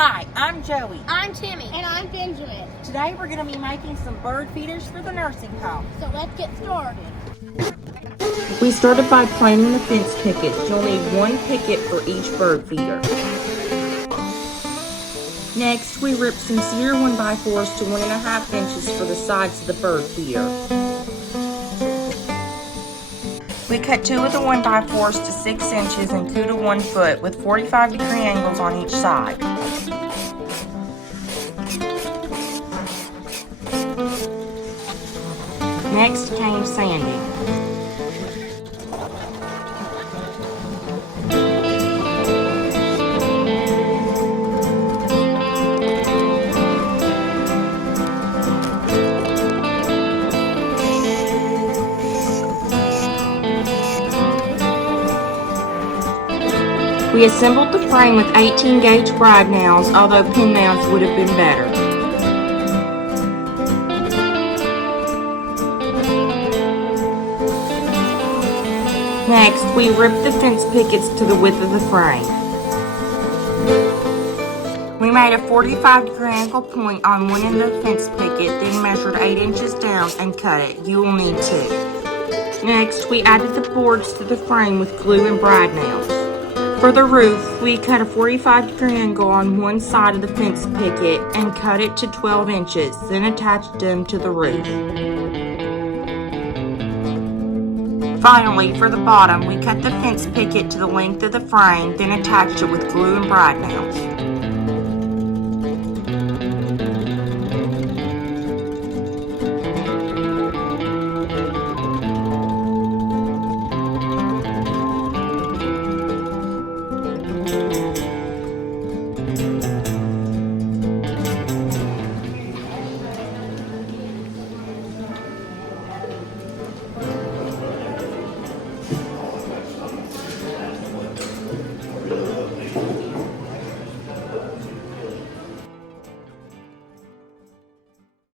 Hi, I'm Joey. I'm Timmy. And I'm Benjamin. Today we're going to be making some bird feeders for the nursing home. So let's get started. We started by planing the fence pickets. You'll need one picket for each bird feeder. Next, we ripped some cedar 1x4s to 1.5 inches for the sides of the bird feeder. We cut 2 of the 1x4s to 6 inches and 2 to 1 foot with 45-degree angles on each side. Next came sanding. We assembled the frame with 18-gauge bride nails, although pin nails would have been better. Next, we ripped the fence pickets to the width of the frame. We made a 45-degree angle point on one end of the fence picket, then measured 8 inches down and cut it. You will need 2. Next, we added the boards to the frame with glue and bride nails. For the roof, we cut a 45-degree angle on one side of the fence picket and cut it to 12 inches, then attached them to the roof. Finally, for the bottom, we cut the fence picket to the length of the frame, then attached it with glue and bride nails.